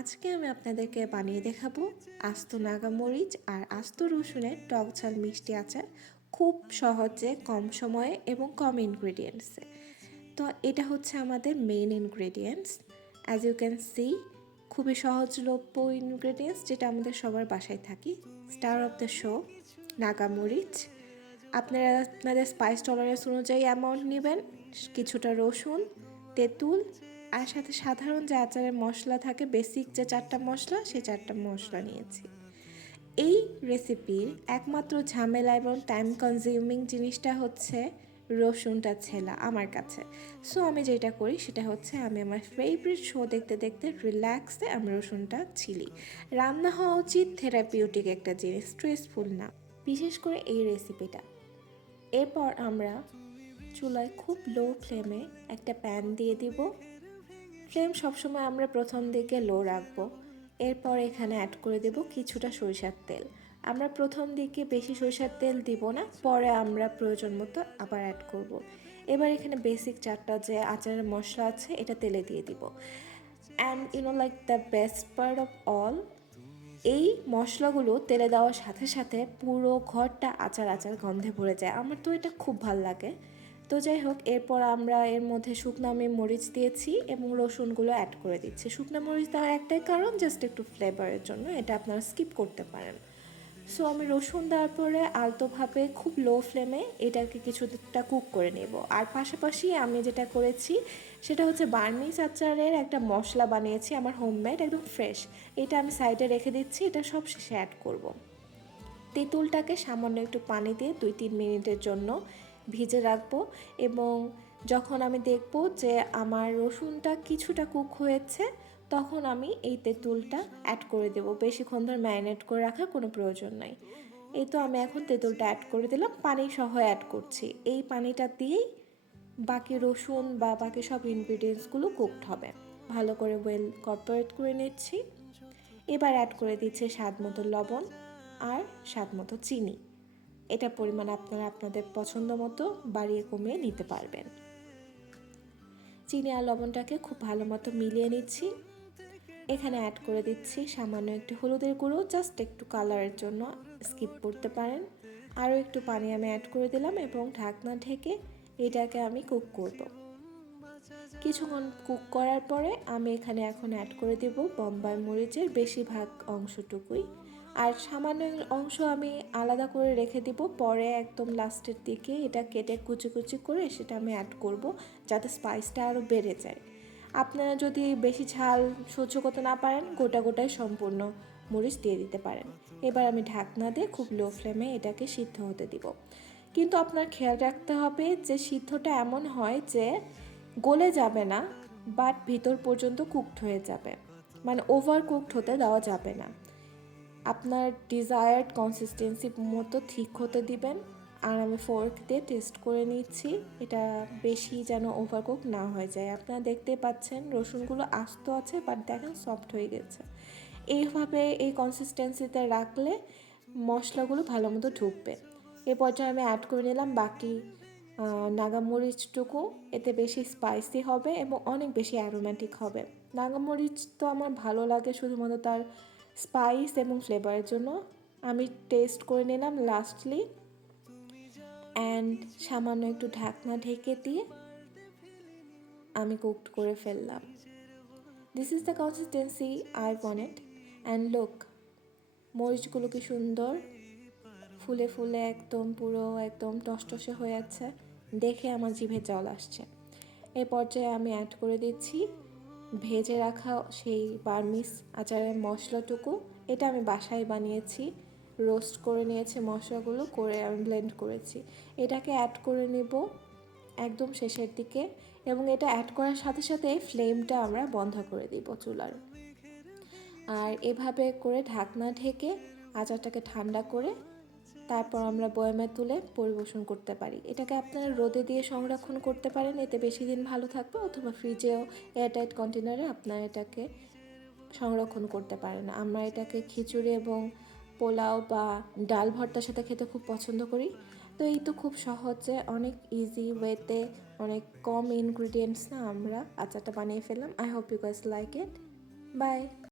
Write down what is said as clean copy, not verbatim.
আজকে আমি আপনাদেরকে বানিয়ে দেখাবো আস্ত নাগামরিচ আর আস্ত রসুনের টক ঝাল মিষ্টি আচার খুব সহজে কম সময়ে এবং কম ইনগ্রেডিয়েন্টসে। তো এটা হচ্ছে আমাদের main ingredients. As you can see, খুবই সহজলভ্য ইনগ্রেডিয়েন্টস যেটা আমাদের সবার বাসায় থাকি। স্টার অফ দ্য শো নাগামরিচ। আপনারা আপনাদের স্পাইস টলারেন্স অনুযায়ী অ্যামাউন্ট নেবেন। কিছুটা রসুন, তেঁতুল আর সাথে সাধারণ যে আচারের মশলা থাকে, বেসিক যে 4টা মশলা, সেই 4টা মশলা নিয়েছি। এই রেসিপির একমাত্র ঝামেলা এবং টাইম কনজিউমিং জিনিসটা হচ্ছে রসুনটা ছেলা আমার কাছে। সো আমি যেটা করি সেটা হচ্ছে আমি আমার ফেভারিট শো দেখতে দেখতে রিল্যাক্সে আমি রসুনটা ছিলি। রান্না হওয়া উচিত থেরাপিউটিক একটা জিনিস, স্ট্রেসফুল না, বিশেষ করে এই রেসিপিটা। এরপর আমরা চুলায় খুব লো ফ্লেমে একটা প্যান দিয়ে দিব। ফ্লেম সবসময় আমরা প্রথম দিকে লো রাখবো। এরপর এখানে অ্যাড করে দেব কিছুটা সরিষার তেল। আমরা প্রথম দিকে বেশি সরিষার তেল দিব না, পরে আমরা প্রয়োজন মতো আবার অ্যাড করব। এবার এখানে বেসিক 4টা যে আচারের মশলা আছে এটা তেলে দিয়ে দিব। And like the best part of all, এই মশলাগুলো তেলে দেওয়ার সাথে সাথে পুরো ঘরটা আচার আচার গন্ধে ভরে যায়। আমার তো এটা খুব ভাল লাগে। তো যাই হোক, এরপর আমরা এর মধ্যে শুকনো আমি মরিচ দিয়েছি এবং রসুনগুলো অ্যাড করে দিচ্ছি। শুকনো মরিচ দেওয়ার একটাই কারণ, জাস্ট একটু ফ্লেভারের জন্য, এটা আপনারা স্কিপ করতে পারেন। সো আমি রসুন দেওয়ার পরে আলতোভাবে খুব লো ফ্লেমে এটাকে কিছুটা কুক করে নেব। আর পাশাপাশি আমি যেটা করেছি সেটা হচ্ছে বার্মিজ আচারের একটা মশলা বানিয়েছি আমার হোমমেড, একদম ফ্রেশ। এটা আমি সাইডে রেখে দিচ্ছি, এটা সব শেষে অ্যাড করব। তেঁতুলটাকে সামান্য একটু পানি দিয়ে 2-3 মিনিটের জন্য ভিজে রাখবো এবং যখন আমি দেখব যে আমার রসুনটা কিছুটা কুক হয়েছে তখন আমি এই তেঁতুলটা অ্যাড করে দেব। বেশিক্ষণ ধরে ম্যারিনেট করে রাখার কোনো প্রয়োজন নাই। এই তো আমি এখন তেঁতুলটা অ্যাড করে দিলাম, পানি সহ অ্যাড করছি। এই পানিটা দিয়েই বাকি রসুন বা বাকি সব ইনগ্রিডিয়েন্টসগুলো কুকড হবে। ভালো করে ওয়েল কর্পোরেট করে নিচ্ছি। এবার অ্যাড করে দিচ্ছি স্বাদ মতো লবণ আর স্বাদ মতো চিনি। এটা পরিমাণ আপনারা আপনাদের পছন্দ মতো বাড়িয়ে কমিয়ে নিতে পারবেন। চিনি আর লবণটাকে খুব ভালো মতো মিলিয়ে নিচ্ছি। এখানে অ্যাড করে দিচ্ছি সামান্য একটু হলুদের গুঁড়ো, জাস্ট একটু কালারের জন্য, স্কিপ করতে পারেন। আরও একটু পানি আমি অ্যাড করে দিলাম এবং ঢাকনা ঢেকে এটাকে আমি কুক করব। কিছুক্ষণ কুক করার পরে আমি এখানে এখন অ্যাড করে দেব বোম্বাই মরিচের বেশিরভাগ অংশটুকুই, আর সামান্য অংশ আমি আলাদা করে রেখে দিব। পরে একদম লাস্টের দিকে এটা কেটে কুচি কুচি করে সেটা আমি অ্যাড করব, যাতে স্পাইসটা আরও বেড়ে যায়। আপনারা যদি বেশি ঝাল সহ্য করতে না পারেন, গোটা গোটায় সম্পূর্ণ মরিচ দিয়ে দিতে পারেন। এবার আমি ঢাকনা দিয়ে খুব লো ফ্লেমে এটাকে সিদ্ধ হতে দিব। কিন্তু আপনার খেয়াল রাখতে হবে যে সিদ্ধটা এমন হয় যে গলে যাবে না, বাট ভিতর পর্যন্ত কুকড হয়ে যাবে, মানে ওভার কুকড হতে দেওয়া যাবে না। আপনার ডিজায়ার্ড কনসিস্টেন্সি মতো ঠিক হতে দিবেন। আর আমি ফোর্ক দিয়ে টেস্ট করে নিচ্ছি, এটা বেশি যেন ওভারকুক না হয়ে যায়। আপনারা দেখতে পাচ্ছেন রসুনগুলো আস্ত আছে, বাট দেখেন সফট হয়ে গেছে। এইভাবে এই কনসিস্টেন্সিতে রাখলে মশলাগুলো ভালো মতো ঢুকবে। এ পর্যায়ে আমি অ্যাড করে নিলাম বাকি নাগামরিচটুকু। এতে বেশি স্পাইসি হবে এবং অনেক বেশি অ্যারোম্যাটিক হবে। নাগামরিচ তো আমার ভালো লাগে শুধুমাত্র তার স্পাইস এবং ফ্লেভারের জন্য। আমি টেস্ট করে নিলাম লাস্টলি, অ্যান্ড সামান্য একটু ঢাকনা ঢেকে দিয়ে আমি কুকড করে ফেললাম। This is the consistency I wanted. And look, মরিচগুলো কি সুন্দর ফুলে ফুলে একদম পুরো একদম টসটসে হয়ে আছে, দেখে আমার জিভে জল আসছে। এই পর্যায়ে আমি অ্যাড করে দিচ্ছি ভেজে রাখা সেই বার্মিজ আচারের মশলাটুকু। এটা আমি বাসায় বানিয়েছি, রোস্ট করে নিয়েছি মশলাগুলো, করে আমি ব্লেন্ড করেছি। এটাকে অ্যাড করে নেব একদম শেষের দিকে এবং এটা অ্যাড করার সাথে সাথে ফ্লেমটা আমরা বন্ধ করে দিব চুলার। আর এভাবে করে ঢাকনা ঢেকে আচারটাকে ঠান্ডা করে তারপর আমরা বয়ামে তুলে পরিবেশন করতে পারি। এটাকে আপনারা রোদে দিয়ে সংরক্ষণ করতে পারেন, এতে বেশি দিন ভালো থাকবে, অথবা ফ্রিজেও এয়ারটাইট কন্টেনারে আপনারা এটাকে সংরক্ষণ করতে পারেন। আমরা এটাকে খিচুড়ি এবং পোলাও বা ডাল ভর্তার সাথে খেতে খুব পছন্দ করি। তো এই তো খুব সহজে অনেক ইজি ওয়েতে, অনেক কম ইনগ্রিডিয়েন্টস না আমরা আচারটা বানিয়ে ফেললাম। I hope you guys like it. By.